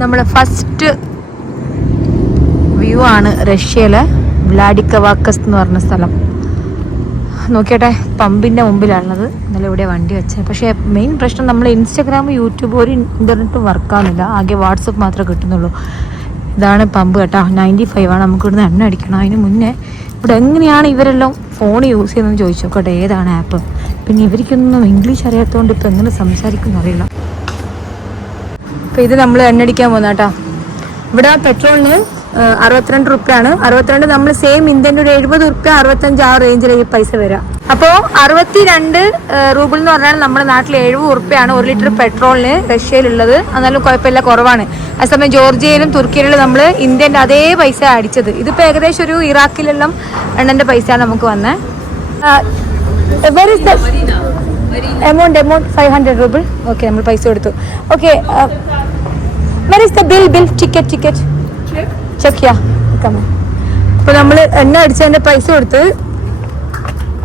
നമ്മളെ first view ആണ് റഷ്യയിലെ വ്ലാഡിക്കവാക്കസ് എന്ന് പറഞ്ഞ സ്ഥലം. നോക്കിയട്ടെ, പമ്പിൻ്റെ മുമ്പിലാണുള്ളത്. ഇന്നലെ ഇവിടെ വണ്ടി വെച്ചത്. പക്ഷേ മെയിൻ പ്രശ്നം നമ്മൾ ഇൻസ്റ്റാഗ്രാം, യൂട്യൂബ്, ഒരു ഇൻ്റർനെറ്റും വർക്കാവുന്നില്ല. ആകെ വാട്സപ്പ് മാത്രമേ കിട്ടുന്നുള്ളൂ. ഇതാണ് പമ്പ് കേട്ടോ. 95 ആണ്. നമുക്ക് ഇവിടുന്ന് എണ്ണ അടിക്കണം. അതിന് മുന്നേ ഇവിടെ എങ്ങനെയാണ് ഇവരെല്ലാം ഫോൺ യൂസ് ചെയ്യുന്നതെന്ന് ചോദിച്ചു നോക്കട്ടെ, ഏതാണ് ആപ്പ്. പിന്നെ ഇവർക്കൊന്നും ഇംഗ്ലീഷ് അറിയാത്തതുകൊണ്ട് ഇപ്പം എങ്ങനെ സംസാരിക്കുന്നു അറിയില്ല. അപ്പോൾ ഇത് നമ്മൾ എണ്ണ അടിക്കാൻ പോകുന്ന കേട്ടോ. ഇവിടെ പെട്രോളിന് 62 റുപ്യാണ്. 62 നമ്മൾ സെയിം ഇന്ത്യൻ്റെ ഒരു 70 റുപ്യ 65 ആ റേഞ്ചിൽ ഈ പൈസ വരിക. അപ്പോൾ 62 റൂബിൾ എന്ന് പറഞ്ഞാൽ നമ്മുടെ നാട്ടിൽ 70 റുപ്യാണ് 1 ലിറ്റർ പെട്രോളിന് റഷ്യയിലുള്ളത്. എന്നാലും കുഴപ്പമില്ല, കുറവാണ്. അതേസമയം ജോർജിയയിലും തുർക്കിയിലും നമ്മൾ ഇന്ത്യൻ്റെ അതേ പൈസ അടിച്ചത്. ഇതിപ്പോൾ ഏകദേശം ഒരു ഇറാഖിലെല്ലാം എണ്ണൻ്റെ പൈസയാണ് നമുക്ക് വന്നത്. Amount 500 rouble. ഓക്കെ, നമ്മൾ പൈസ കൊടുത്തു. Okay, were is the bill ticket check ചെയ്യാം. അപ്പോൾ നമ്മൾ എണ്ണ അടിച്ചതിൻ്റെ പൈസ കൊടുത്ത്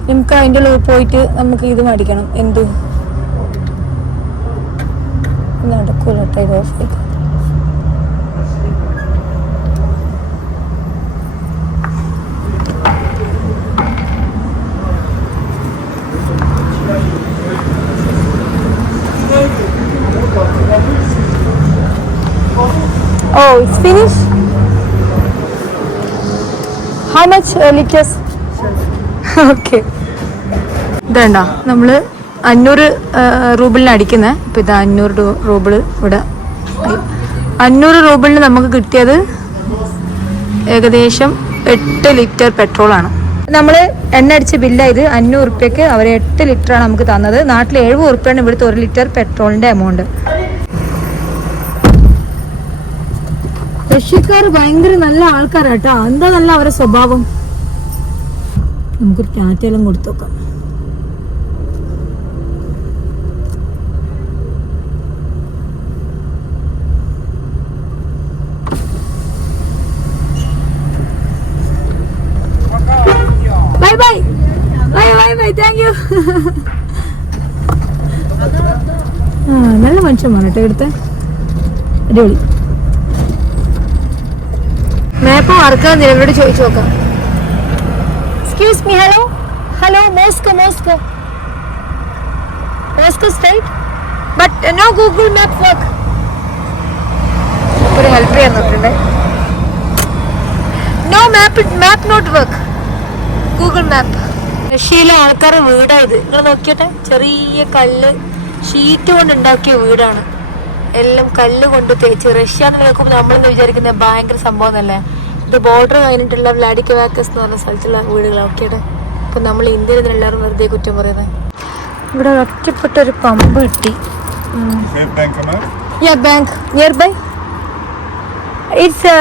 നമുക്ക് അതിൻ്റെ ഉള്ളിൽ പോയിട്ട് നമുക്ക് ഇത് മേടിക്കണം. എന്ത് നടക്കൂല കേട്ടോ, ഇത് ഓഫ് ആയിക്കോ. Oh, it's finished? How much liters? Okay. ഇതേണ്ട, നമ്മൾ 500 റൂബിളിന് അടിക്കുന്നത്. ഇപ്പോൾ ഇത് 500 റൂബിൾ ഇവിടെ. 500 റൂബിളിന് നമുക്ക് കിട്ടിയത് ഏകദേശം 8 ലിറ്റർ പെട്രോളാണ്. നമ്മൾ എണ്ണ അടിച്ച ബില്ലായത് 500 റുപ്യക്ക് അവർ 8 ലിറ്ററാണ് നമുക്ക് തന്നത്. നാട്ടിൽ 70 റുപ്യാണ് ഇവിടുത്തെ 1 ലിറ്റർ പെട്രോളിൻ്റെ എമൗണ്ട്. റഷ്യക്കാർ ഭയങ്കര നല്ല ആൾക്കാരാട്ടോ. എന്താ നല്ല അവരുടെ സ്വഭാവം. നമുക്കൊരു ടാറ്റയെല്ലാം കൊടുത്തു നോക്കാം. Bye bye bye bye bye, thank you. നല്ല മനുഷ്യന്മാർ കേട്ടോ ഇവിടുത്തെ. അടിപൊളി. മാപ്പ് മറക്കാൻ ഇവരോട് ചോദിച്ചു നോക്കാം. Excuse me, hello hello, Moscow straight but no Google map work. ഒരു ഹെൽപ്പ് ചെയ്യാൻ നോക്കണ്ടേ. No map not work, Google map. റഷ്യയിലെ ആൾക്കാരുടെ വീടായത്. നിങ്ങൾ നോക്കിയട്ടെ, ചെറിയ കല്ല് ഷീറ്റ് കൊണ്ട് ഉണ്ടാക്കിയ വീടാണ്. എല്ലാം കല്ല് കൊണ്ട് തേച്ച്. റഷ്യ എന്ന് കേൾക്കുമ്പോൾ നമ്മളെന്ന് വിചാരിക്കുന്നത് ഭയങ്കര സംഭവം എന്നല്ലേ. ഇത് ബോർഡർ കഴിഞ്ഞിട്ടുള്ള വ്ലാഡിക്കവാക്കസ് എന്ന് പറഞ്ഞ സ്ഥലത്തുള്ള വീടുകളാണ്. ഓക്കെയുടെ. അപ്പം നമ്മൾ ഇന്ത്യയിൽ ഇതിനെല്ലാവരും വെറുതെ കുറ്റം പറയുന്നത്. ഇവിടെ ഒറ്റപ്പെട്ട ഒരു പമ്പ് കിട്ടി. Bank near by. It's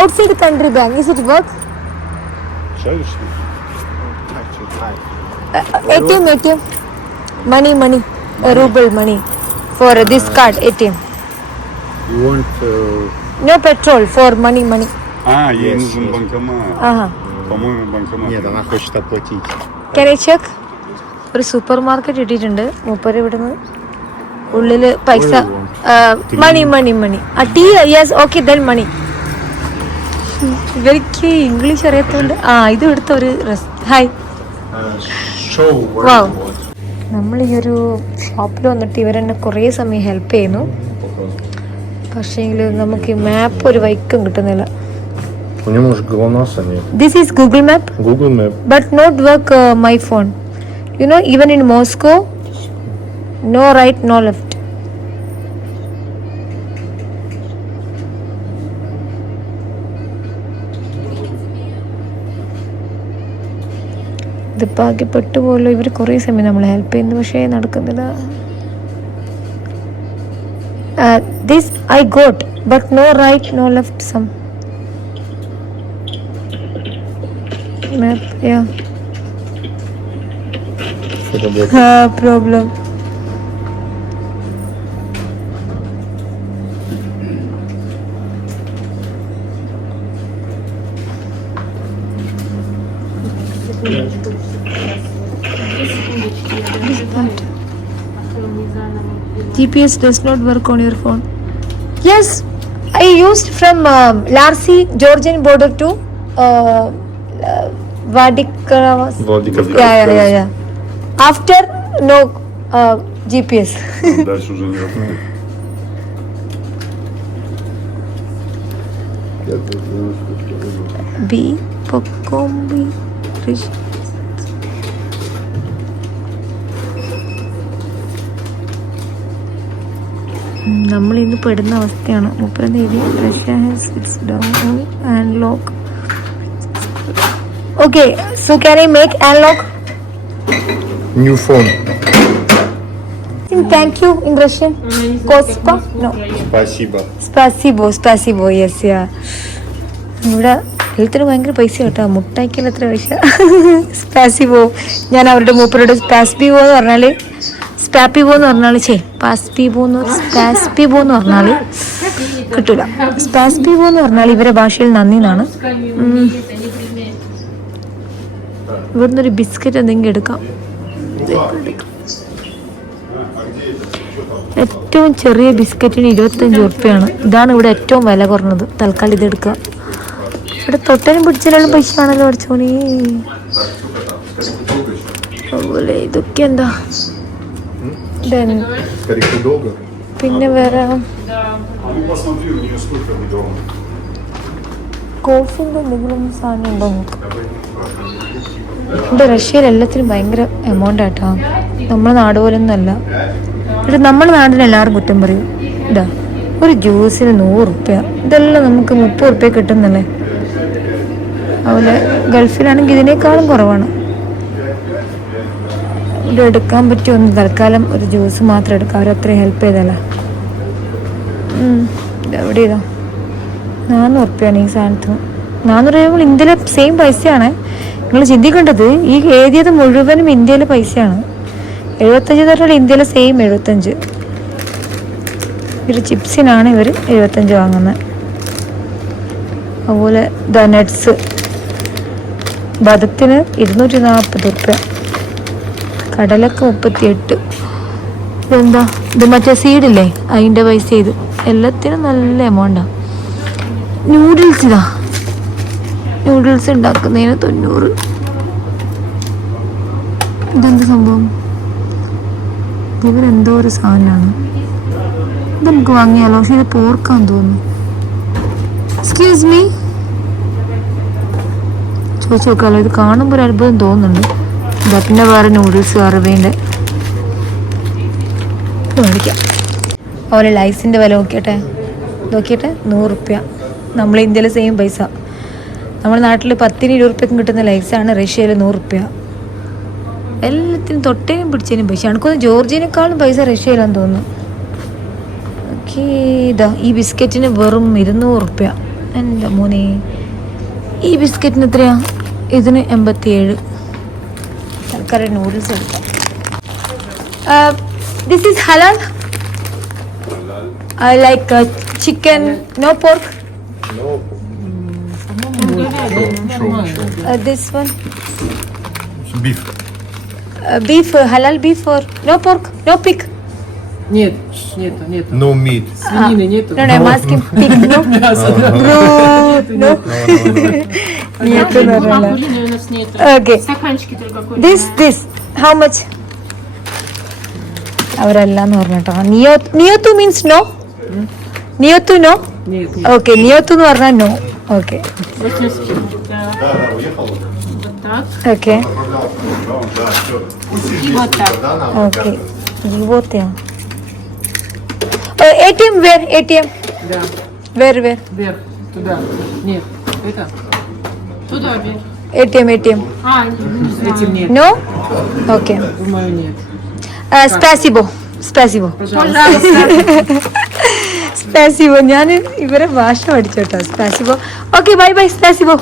outside country bank. Is it work? ATM money ruble money for this card ATM. You want no petrol for money. ей нужен банкомат. По-моему, банкомат. Нет, она хочет оплатить. Can I check? ഒരു സൂപ്പർ മാർക്കറ്റ് ഇട്ടിട്ടുണ്ട്. മൂപ്പര് ഇവിടുന്ന് ഉള്ളില് പൈസ മണി ടീ. യെസ്, ഓക്കെ, ദെൻ മണി. ഇവർക്ക് English അറിയാത്തതുകൊണ്ട് ഇത് ഇവിടുത്തെ ഒരു ഹായ്. വാവ്. നമ്മൾ ഈ ഒരു ഷോപ്പിൽ വന്നിട്ട് ഇവരെന്നെ കുറേ സമയം ഹെൽപ്പ് ചെയ്യുന്നു. പക്ഷേങ്കിൽ നമുക്ക് മാപ്പ് ഒരു വൈക്കും കിട്ടുന്നില്ല. This is Google map. But not work my phone. You know, even in Moscow, no right no left. ഇതിപ്പോൾ ആകെ പെട്ടുപോലോ. ഇവർ കുറേ സമയം നമ്മളെ ഹെൽപ്പ് ചെയ്യുന്നു, പക്ഷേ നടക്കുന്നില്ല. This I got but no right no left some map. Yeah problem. GPS does not work on your phone. Yes, I used from Larsi Georgian border to Vadikaravas. Yeah. After no GPS. Дальше уже не работает. B Pokombi Rishi. നമ്മൾ ഇന്ന് പെടുന്ന അവസ്ഥയാണ്. 30 തീയതി Russia has it's down and lock. Okay, so can I make and lock? New phone. Thank you in Russian. Kospa? No. Spasibo. Yes, yeah. ഇവിടെ ഹെൽത്തിന് ഭയങ്കര പൈസ കേട്ടോ. മുട്ടായിക്കല്ല എത്ര പൈസ. സ്പാസിബോ. ഞാൻ അവരുടെ മൂപ്പരോട് സ്പാസ്പിബോ എന്ന് പറഞ്ഞാൽ സ്പാപ്പിബോ എന്ന് പറഞ്ഞാൽ സ്പാസ്പിബോ എന്ന് പറഞ്ഞാൽ കിട്ടൂല. സ്പാസ്പിബോ എന്ന് പറഞ്ഞാൽ ഇവരെ ഭാഷയിൽ നന്ദി എന്നാണ്. ഇവിടുന്ന് ഒരു ബിസ്ക്കറ്റ് എന്തെങ്കിലും എടുക്കാം. ഏറ്റവും ചെറിയ ബിസ്ക്കറ്റിന് 25 ഉറുപ്പ്യാണ്. ഇതാണ് ഇവിടെ ഏറ്റവും വില കുറഞ്ഞത്. തൽക്കാലം ഇതെടുക്കുക. ഇവിടെ തൊട്ടനും പിടിച്ചാലും പൈസ ആണല്ലോ അടിച്ചോണി. അതുപോലെ ഇതൊക്കെ എന്താ പിന്നെ വേറെ കോഫിൻ്റെ എന്തെങ്കിലും സാധനം ഉണ്ടോ നോക്കാം. ഇവിടെ റഷ്യയിൽ എല്ലാത്തിനും ഭയങ്കര എമൗണ്ട് ആയിട്ടാ. നമ്മുടെ നാട് പോലെ ഒന്നുമല്ല. ഇവിടെ നമ്മുടെ നാടിന് എല്ലാവരും കുറ്റം പറയും. ഇതാ ഒരു ജ്യൂസിന് 100 ഉറുപ്പ്യ. ഇതെല്ലാം നമുക്ക് 30 ഉറുപ്പ്യ കിട്ടുന്നല്ലേ. അതുപോലെ ഗൾഫിലാണെങ്കിൽ ഇതിനേക്കാളും കുറവാണ്. ഇവിടെ എടുക്കാൻ പറ്റുമോ? തൽക്കാലം ഒരു ജ്യൂസ് മാത്രം എടുക്കാം. അവരത്രയും ഹെൽപ്പ് ചെയ്തല്ല. എവിടെ ഇതാ 400 ഉറുപ്പ്യാണ് ഈ സാധനത്തിന്. 400 രൂപ ഇന്ത്യയിലെ സെയിം പൈസയാണ്. നിങ്ങൾ ചിന്തിക്കേണ്ടത് ഈ എഴുതിയത് മുഴുവനും ഇന്ത്യയിലെ പൈസയാണ്. 75 തരത്തിൽ ഇന്ത്യയിലെ സെയിം 75. ഒരു ചിപ്സിനാണ് ഇവർ 75 വാങ്ങുന്നത്. അതുപോലെ ദ നട്ട്സ് ബദത്തിന് 240 ഉറുപ്പ്യ. കടലൊക്കെ 38. ഇതെന്താ ഇത് മറ്റേ സീഡില്ലേ അതിൻ്റെ പൈസ. ഇത് എല്ലാത്തിനും നല്ല എമൗണ്ടാണ്. നൂഡിൽസ് ഉണ്ടാക്കുന്നതിന് 90. ഇതെന്ത് സംഭവം? ഇവരെന്തോ ഒരു സാധനമാണ്. ഇത് നമുക്ക് വാങ്ങിയാലോ? പക്ഷെ ഇത് പോർക്കാൻ തോന്നുന്നു. എക്സ്ക്യൂസ് മീ, ചോദിച്ചു നോക്കാമല്ലോ. ഇത് കാണുമ്പോൾ ഒരു അത്ഭുതം തോന്നുന്നുണ്ട്. ഇതാ പിന്നെ വേറെ നൂഡിൽസ് അറവേൻ്റെ മേടിക്കാം. അതുപോലെ ലൈസിൻ്റെ വില നോക്കിയട്ടെ 100 ഉറുപ്പ്യ. നമ്മൾ ഇന്ത്യയിലെ സെയിം പൈസ. നമ്മുടെ നാട്ടിൽ 10-20 ഉറുപ്പ്യക്കും കിട്ടുന്ന ലൈസാണ് റഷ്യയിൽ 100 ഉറുപ്പ്യ. എല്ലാത്തിനും തൊട്ടേനും പിടിച്ചതിനും പൈസ. എനിക്കൊന്ന് ജോർജിയനേക്കാളും പൈസ റഷ്യയിലാന്ന് തോന്നുന്നു. ഓക്കെ, ഇതാ ഈ ബിസ്ക്കറ്റിന് വെറും 200 ഉറുപ്പ്യ. എൻ്റെ മോനെ, ഈ ബിസ്ക്കറ്റിന് എത്രയാ? ഇതിന് 87. തൽക്കാലം നൂഡിൽസ് എടുക്കാം. This is Halaal. I like chicken, no pork. This one. Beef. Beef, halal beef or no pork, no pig. Нет. No meat. Свинины нету. No, I'm asking pig, no. No. Нету, наверное. Куриной у нас нету. Okay. Стаканчики только куриные. This. How much? അവരെല്ലാം പറഞ്ഞിട്ടോ. നിയോത്തു means no. നിയോത്തു no. Нет. Okay, നിയോത്തു എന്ന് പറഞ്ഞാൽ no. Okay 80. Вот так. Okay И вот так. Okay. животные. ATM where? ATM Да. where? Вверх. Туда. Нет. Это. Туда вверх. ATM. А, не знаю. Этим нет. No? Okay. Думаю, нет. Spasibo. Пожалуйста. സ്പാസിബോ. ഞാൻ ഇവരെ ഭാഷ പഠിച്ചോട്ടോ. സ്പാസിബോ. Okay, by. സ്പാസിബോ.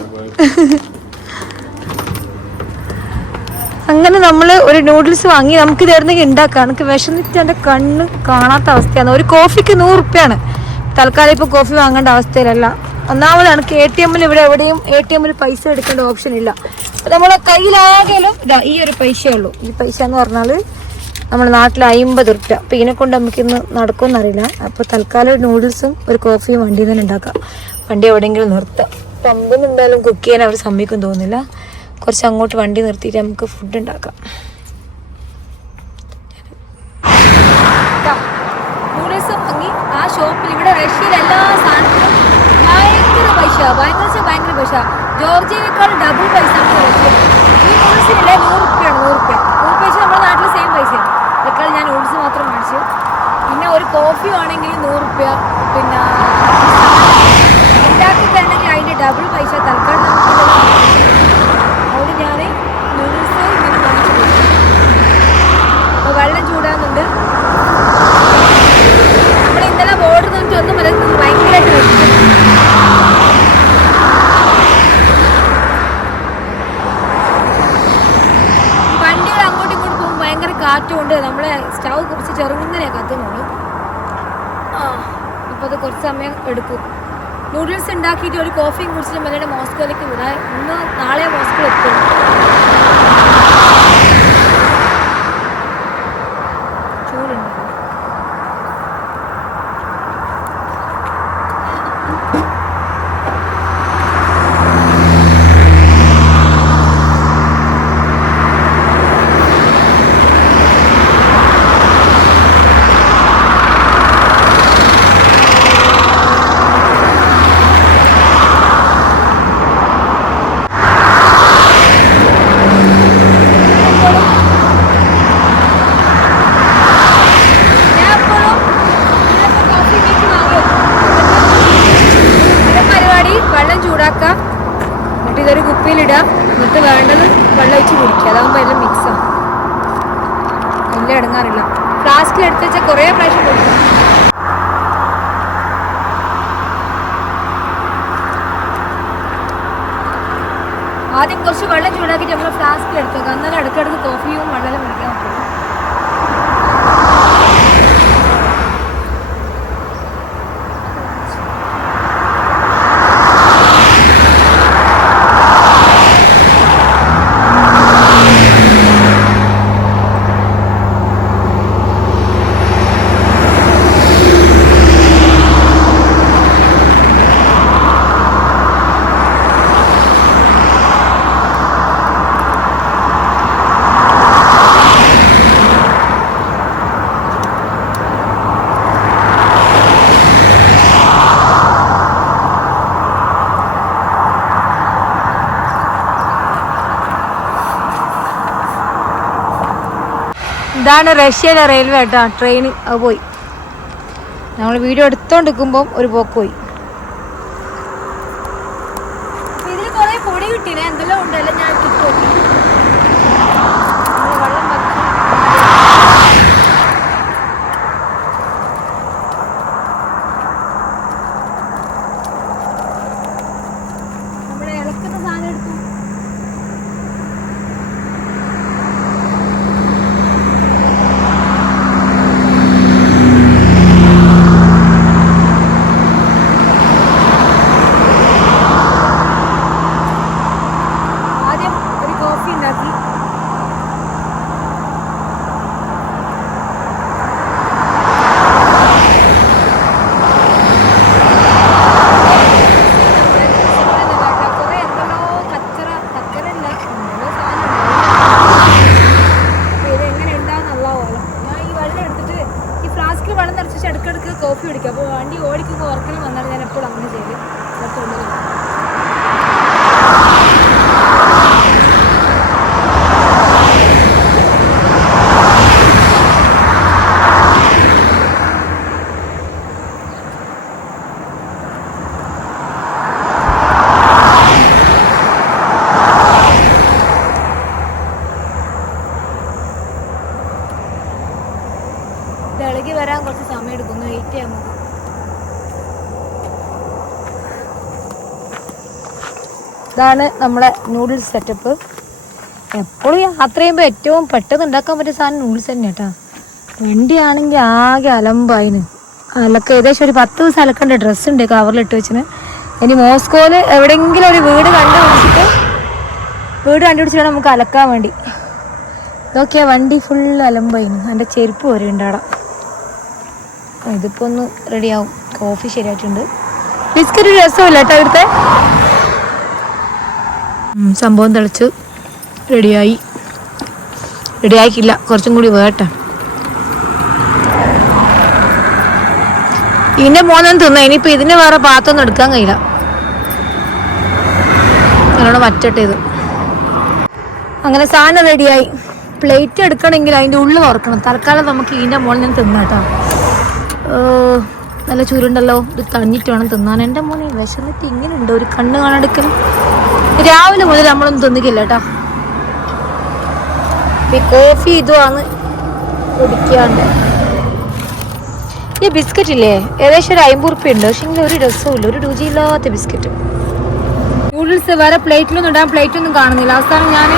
അങ്ങനെ നമ്മൾ ഒരു നൂഡിൽസ് വാങ്ങി നമുക്ക് ഇതായിരുന്നെങ്കിൽ ഉണ്ടാക്കാം. എനിക്ക് വിശന്നിട്ട് എൻ്റെ കണ്ണ് കാണാത്ത അവസ്ഥയാണ്. ഒരു കോഫിക്ക് 100 ഉറുപ്പ്യാണ്. തൽക്കാലം ഇപ്പോൾ കോഫി വാങ്ങേണ്ട അവസ്ഥയിലല്ല. ഒന്നാമത് എനിക്ക് ATM ഇവിടെ എവിടെയും ATM പൈസ എടുക്കേണ്ട ഓപ്ഷൻ ഇല്ല. നമ്മളെ കയ്യിലാകലും ഇതാ ഈ ഒരു പൈസയേ ഉള്ളൂ. ഈ പൈസ എന്ന് പറഞ്ഞാൽ നമ്മുടെ നാട്ടിൽ 50 റുപ്യ. അപ്പോൾ ഇതിനെ കൊണ്ട് നമുക്കിന്ന് നടക്കുമെന്നറിയില്ല. അപ്പോൾ തൽക്കാലം നൂഡിൽസും ഒരു കോഫിയും വണ്ടിയിൽ തന്നെ ഉണ്ടാക്കാം. വണ്ടി എവിടെയെങ്കിലും നിർത്താം. പമ്പൊന്നും എന്തായാലും കുക്ക് ചെയ്യാൻ അവർ സമ്മതിക്കും തോന്നുന്നില്ല. കുറച്ച് അങ്ങോട്ട് വണ്ടി നിർത്തിയിട്ട് നമുക്ക് ഫുഡ് ഉണ്ടാക്കാം. നൂഡിൽസ് വാങ്ങി ആ ഷോപ്പിൽ. ഇവിടെ റഷ്യയിൽ എല്ലാ സാധനത്തിനും ഭയങ്കര പൈസ. ജോർജിയനേക്കാൾ ഡബിൾ പൈസ റഷ്യ. ഈ നൂഡിൽസിനില്ലേ 100 റുപ്യാണ്. 100 റുപ്യ വെച്ച് നമ്മുടെ നാട്ടിൽ സെയിം പൈസയാണ്. ഇതൊക്കെ ഞാൻ നൂഡിൽസ് മാത്രം മേടിച്ചു. പിന്നെ ഒരു കോഫി ആണെങ്കിൽ 100 റുപ്യ. പിന്നെ ഉണ്ടാക്കി തരണമെങ്കിൽ അതിൻ്റെ ഡബിൾ പൈസ. തൽക്കാലം അതുകൊണ്ട് ഞാൻ നൂഡിൽസ് ഇങ്ങനെ വാങ്ങിച്ചു. അപ്പോൾ വെള്ളം ചൂടാകുന്നുണ്ട്. നമ്മൾ ഇന്നലെ ബോർഡ് നോക്കി ഒന്നും വരക്കുന്നത് ഭയങ്കരമായിട്ട് വെച്ചിട്ടുണ്ട്. വണ്ടികൾ അങ്ങോട്ടും ഇങ്ങോട്ടും പോകുമ്പോൾ ഭയങ്കര കാറ്റുകൊണ്ട് നമ്മളെ സ്റ്റൗ കുറച്ച് ചെറുങ്ങനെ കത്തുന്നുള്ളൂ. അപ്പോൾ അത് കുറച്ച് സമയം എടുക്കും. നൂഡിൽസ് ഉണ്ടാക്കിയിട്ട് ഒരു കോഫിയും കുടിച്ചിട്ട് മെല്ലെ മോസ്കോയിലേക്ക് വിടാം. ഇന്ന് നാളെ മോസ്കോ എത്തും. ചൂടുണ്ട്. എന്നിട്ട് ഇതൊരു കുപ്പിയിലിടാം. എന്നിട്ട് വേണ്ടത് വെള്ളം ഒഴിച്ച് കുടിക്കുക. അതാകുമ്പോൾ എല്ലാം മിക്സാണ്. എല്ലാം ഇടങ്ങാറില്ല. ഫ്ലാസ്കിൽ എടുത്ത് വെച്ചാൽ കുറേ പ്രാവശ്യം കുടിക്കും. ആദ്യം കുറച്ച് വെള്ളം ചൂടാക്കിയിട്ട് നമ്മൾ ഫ്ലാസ്കിൽ എടുത്ത് വെക്കാം. എന്നാലും ഇടയ്ക്കിടയ്ക്ക് കോഫിയും വെള്ളം കുടിക്കാൻ പറ്റും. ഇതാണ് റഷ്യയിലെ റെയിൽവേ കേട്ടോ. ട്രെയിൻ അത് പോയി. നമ്മൾ വീഡിയോ എടുത്തോണ്ടിരിക്കുമ്പം ഒരു പോക്ക് പോയി. ഇതിൽ കുറേ പൊടി കിട്ടീനെ. എന്തെല്ലാം ഉണ്ടല്ലോ ഞാൻ കിട്ടും. വെള്ളം നമ്മളെ ഇളക്കുന്ന സാധനം എടുത്തു. കോഫി കുടിക്കുക. അപ്പോൾ വണ്ടി ഓടിക്കുമ്പോൾ ഉറക്കണം വന്നാൽ ഞാൻ എപ്പോഴും അങ്ങനെ ചെയ്ത് കുറച്ചുള്ളത്. ഇളകി വരാൻ കുറച്ച് സമയം എടുക്കുന്നു. വെയിറ്റ് ചെയ്യാൻ നമുക്ക്. ഇതാണ് നമ്മളെ നൂഡിൽസ് സെറ്റപ്പ്. എപ്പോഴും യാത്ര ചെയ്യുമ്പോൾ ഏറ്റവും പെട്ടെന്ന് ഉണ്ടാക്കാൻ പറ്റിയ സാധനം നൂഡിൽസ് തന്നെ കേട്ടോ. വണ്ടിയാണെങ്കിൽ ആകെ അലമ്പായിന്. അലക്ക ഏകദേശം ഒരു 10 ദിവസം അലക്കേണ്ട ഡ്രസ്സ് ഉണ്ട് കവറിലിട്ട് വെച്ചിന്. ഇനി മോസ്കോയിൽ എവിടെയെങ്കിലും ഒരു വീട് കണ്ടുപിടിച്ചിട്ട് വേണം നമുക്ക് അലക്കാൻ വേണ്ടി. നോക്കിയാ വണ്ടി ഫുള്ള് അലമ്പായിരുന്നു. എൻ്റെ ചെരുപ്പ് വരെ ഉണ്ട് അവിടെ. ഇതിപ്പോൾ ഒന്ന് റെഡിയാവും. കോഫി ശരിയായിട്ടുണ്ട്. ബിസ്ക്കറ്റ് ഒരു രസമില്ല കേട്ടോ ഇവിടുത്തെ. സംഭവം തിളച്ച് റെഡിയാക്കില്ല, കുറച്ചും കൂടി വേട്ടെ. ഇതിൻ്റെ മോനൊന്നും തിന്നാ. ഇനിയിപ്പോൾ ഇതിന് വേറെ പാത്രമൊന്നും എടുക്കാൻ കഴിയില്ല. നല്ലോണം വറ്റട്ടെ ഇത്. അങ്ങനെ സാധനം റെഡിയായി. പ്ലേറ്റ് എടുക്കണമെങ്കിൽ അതിൻ്റെ ഉള്ളിൽ വറക്കണം. തൽക്കാലം നമുക്ക് ഇതിൻ്റെ മുകളിൽ നിന്ന് തിന്നാം കേട്ടോ. നല്ല ചൂരുണ്ടല്ലോ. ഇത് തണിഞ്ഞിട്ട് വേണം തിന്നാൻ. എൻ്റെ മോനെ വിശന്നിട്ട് ഇങ്ങനെ ഉണ്ട്, ഒരു കണ്ണ് കാണാടുക്കൽ. രാവിലെ മുതൽ നമ്മളൊന്നും തിന്നിക്കില്ല കേട്ടോ. ഈ കോഫി ഇതുമാണ് കുടിക്കാണ്ട്. ഈ ബിസ്ക്കറ്റ് ഇല്ലേ, ഏകദേശം ഒരു 50 ഉറുപ്പ്യ ഉണ്ട്. പക്ഷെ ഇങ്ങനെ ഒരു രസമില്ല, ഒരു രുചിയില്ലാത്ത ബിസ്ക്കറ്റ്. നൂഡിൽസ് വേറെ പ്ലേറ്റിലൊന്നും ഇടാൻ പ്ലേറ്റൊന്നും കാണുന്നില്ല. അവസാനം ഞാൻ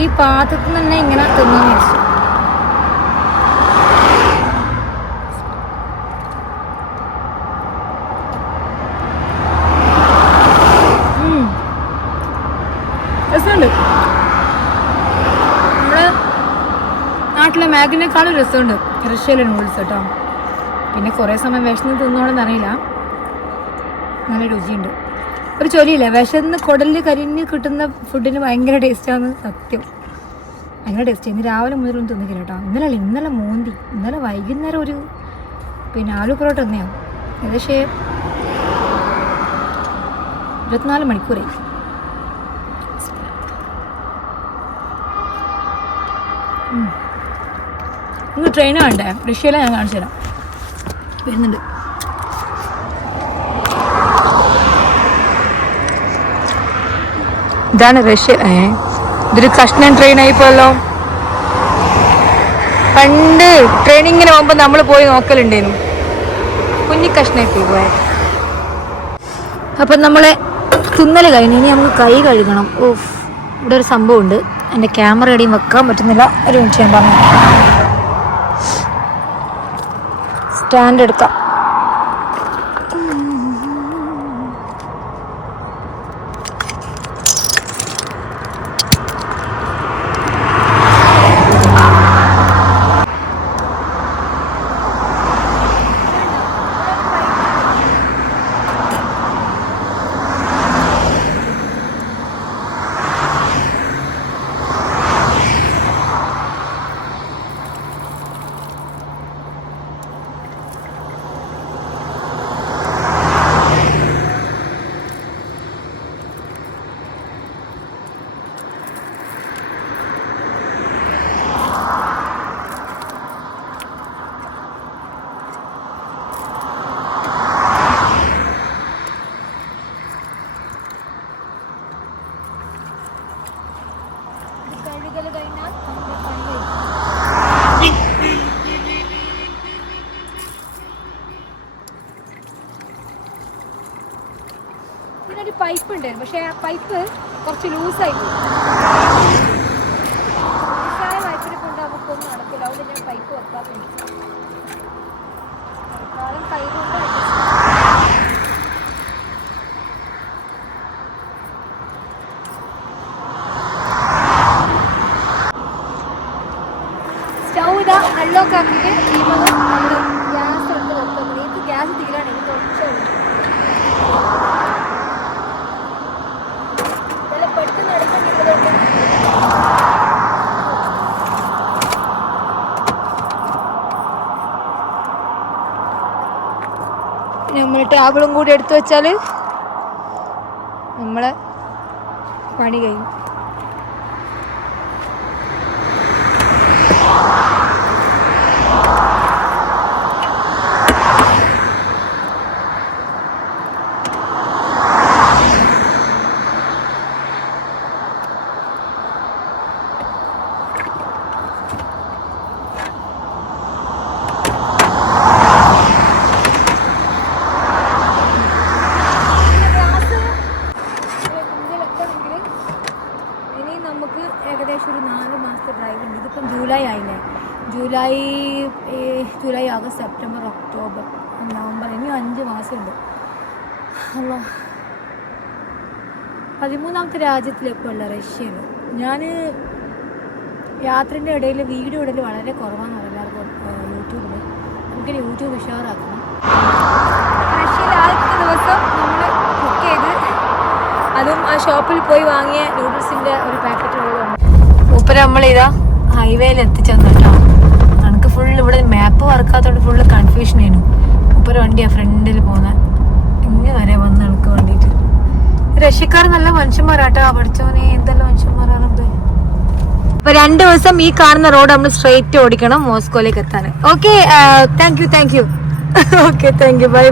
ഈ പാത്രത്തിൽ തന്നെ ഇങ്ങനെ തിന്നാന്ന് വെച്ചു. രസമുണ്ട്. നമ്മുടെ നാട്ടിലെ മാഗിനേക്കാളും രസമുണ്ട് റഷ്യയിലെ നൂഡിൽസ് കേട്ടോ. പിന്നെ കുറേ സമയം വിശന്ന് തിന്നോളെന്ന് അറിയില്ല, നല്ല രുചിയുണ്ട്. ഒരു ചൊല്ലിയില്ലേ, വിശന്ന് കുടലിൽ കരിഞ്ഞ് കിട്ടുന്ന ഫുഡിന് ഭയങ്കര ടേസ്റ്റാണ്. സത്യം ഭയങ്കര ടേസ്റ്റ്. ഇന്ന് രാവിലെ മുതലൊന്നും തിന്നിക്കില്ല കേട്ടോ. ഇന്നലെ മോന്തി, ഇന്നലെ വൈകുന്നേരം ഒരു ആലു പൊറോട്ട തന്നെയാണ്. ഏകദേശം 24 മണിക്കൂറായി. നിങ്ങൾ ട്രെയിൻ വേണ്ടേ? റഷ്യയിലെ ഞാൻ കാണിച്ചു തരാം, വരുന്നുണ്ട്. ഇതാണ് റഷ്യ. ഇതൊരു കഷ്ണം ട്രെയിനായി പോയല്ലോ. പണ്ട് ട്രെയിനിങ്ങിന് പോകുമ്പോൾ നമ്മൾ പോയി നോക്കലുണ്ടായിരുന്നു. കുഞ്ഞി കഷ്ണമായി പോയത്. അപ്പം നമ്മളെ തിന്നൽ കഴിഞ്ഞു. ഇനി നമുക്ക് കൈ കഴുകണം. ഓഫ്, ഇവിടെ ഒരു സംഭവമുണ്ട്. എൻ്റെ ക്യാമറ എവിടെയും വെക്കാൻ പറ്റുന്നില്ല. ഒരു മിനിറ്റ് ഞാൻ പറഞ്ഞു. സ്റ്റാൻഡ് എടുക്കാം. ഇതിനൊരു പൈപ്പ് ഉണ്ടായിരുന്നു, പക്ഷെ ആ പൈപ്പ് കുറച്ച് ലൂസായി പോയി. ലൂസായ പൈപ്പിനെ കൊണ്ട് നമുക്കൊന്നും നടക്കില്ല. അതുകൊണ്ട് ഞാൻ പൈപ്പ് വെക്കാറുണ്ട്. തൽക്കാലം കൈ കൊണ്ട് സ്റ്റൗ ഇതാ അൺലോക്ക് ആക്കിയിട്ട് ഈ ഭാഗം നമ്മൾ ഗ്യാസ് എടുത്ത് വെക്കുന്നത്. എനിക്ക് ഗ്യാസ് തീരാണ്. എനിക്ക് കുറച്ചേ ഉള്ളൂ. നല്ല പെട്ടെന്ന് എടുക്കേണ്ടതുകൊണ്ട് നമ്മൾ ടേബിളും കൂടി എടുത്തു വെച്ചാൽ നമ്മളെ പണി കഴിയും. ഏകദേശം ഒരു 4 മാസത്തെ ഡ്രൈവ് ഉണ്ട്. ഇതിപ്പം ജൂലൈ ആയില്ലേ. July August September October November, ഇനി 5 മാസമുണ്ട്. അല്ലോ, 13ാമത്തെ രാജ്യത്തിലെപ്പോഴല്ല റഷ്യയിൽ. ഞാൻ യാത്രയുടെ ഇടയിൽ വീഡിയോ ഇടൽ വളരെ കുറവാണെന്ന് എല്ലാവർക്കും യൂട്യൂബിൽ. നമുക്കിനി യൂട്യൂബ് ഉഷാറാക്കണം. റഷ്യയിൽ ആദ്യത്തെ ദിവസം നമ്മൾ കുക്ക് ചെയ്ത് അതും ആ ഷോപ്പിൽ പോയി വാങ്ങിയ നൂഡിൽസിൻ്റെ ഒരു പാക്കറ്റ് മൂപ്പര നമ്മളിതാ ഹൈവേയിൽ എത്തിച്ചെന്നു കേട്ടോ. നമുക്ക് ഫുൾ ഇവിടെ മാപ്പ് വർക്കാത്തോണ്ട് ഫുള്ള് കൺഫ്യൂഷൻ ആയിരുന്നു. മൂപ്പര വണ്ടിയാണ് ഫ്രണ്ടിൽ പോകുന്നത്. ഇങ്ങനെ വരെ വന്ന് നമുക്ക് വേണ്ടിയിട്ട്. റഷ്യക്കാർ നല്ല മനുഷ്യന്മാരാട്ടോ. പഠിച്ചവനെ എന്തെല്ലാം മനുഷ്യന്മാരാണത്. അപ്പൊ 2 ദിവസം ഈ കാണുന്ന റോഡ് നമ്മൾ സ്ട്രെയിറ്റ് ഓടിക്കണം മോസ്കോയിലേക്ക് എത്താൻ. Okay, thank you. Okay, thank you. By.